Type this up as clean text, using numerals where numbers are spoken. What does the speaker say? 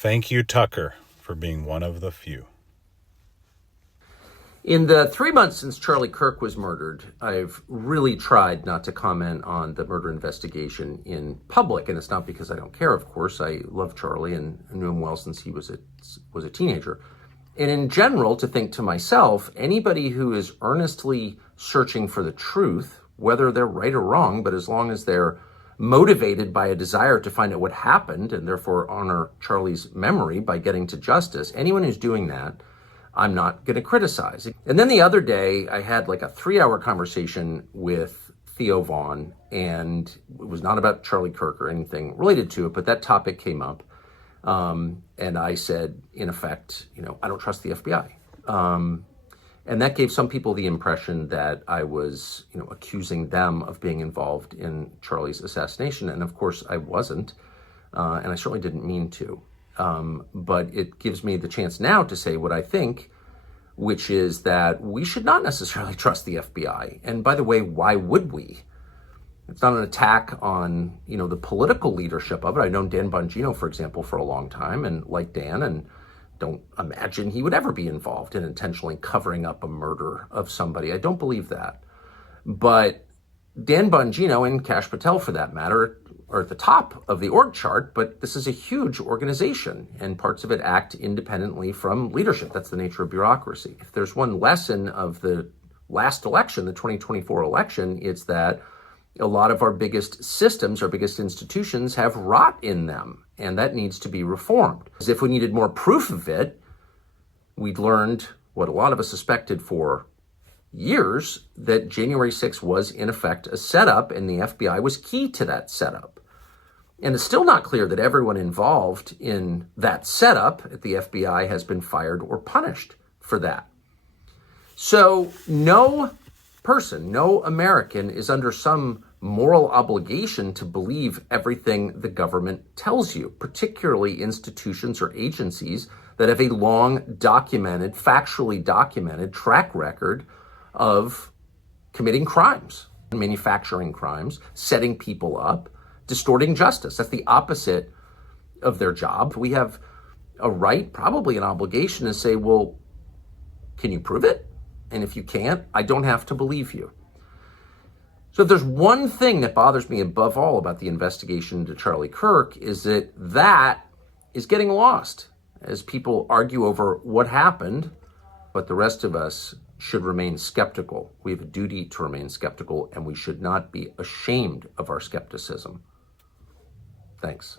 Thank you, Tucker, for being one of the few. In the 3 months since Charlie Kirk was murdered, I've really tried not to comment on the murder investigation in public. And it's not because I don't care, of course. I love Charlie and knew him well since he was a teenager. And in general, to think to myself, anybody who is earnestly searching for the truth, whether they're right or wrong, but as long as they're motivated by a desire to find out what happened and therefore honor Charlie's memory by getting to justice, anyone who's doing that, I'm not going to criticize. And then the other day, I had like a 3-hour conversation with Theo Vaughn, and it was not about Charlie Kirk or anything related to it, but that topic came up. And I said, in effect, I don't trust the FBI. And that gave some people the impression that I was, accusing them of being involved in Charlie's assassination. And of course, I wasn't. And I certainly didn't mean to. But it gives me the chance now to say what I think, which is that we should not necessarily trust the FBI. And by the way, why would we? It's not an attack on, the political leadership of it. I've known Dan Bongino, for example, for a long time and like Dan, and don't imagine he would ever be involved in intentionally covering up a murder of somebody. I don't believe that. But Dan Bongino and Kash Patel, for that matter, are at the top of the org chart, but this is a huge organization and parts of it act independently from leadership. That's the nature of bureaucracy. If there's one lesson of the last election, the 2024 election, it's that a lot of our biggest systems, our biggest institutions have rot in them, and that needs to be reformed. As if we needed more proof of it, we'd learned what a lot of us suspected for years, that January 6th was in effect a setup, and the FBI was key to that setup. And it's still not clear that everyone involved in that setup at the FBI has been fired or punished for that. So no person, no American is under some moral obligation to believe everything the government tells you, particularly institutions or agencies that have a long documented, factually documented track record of committing crimes, manufacturing crimes, setting people up, distorting justice. That's the opposite of their job. We have a right, probably an obligation to say, well, can you prove it? And if you can't, I don't have to believe you. So if there's one thing that bothers me above all about the investigation into Charlie Kirk, is that is getting lost as people argue over what happened, but the rest of us should remain skeptical. We have a duty to remain skeptical, and we should not be ashamed of our skepticism. Thanks.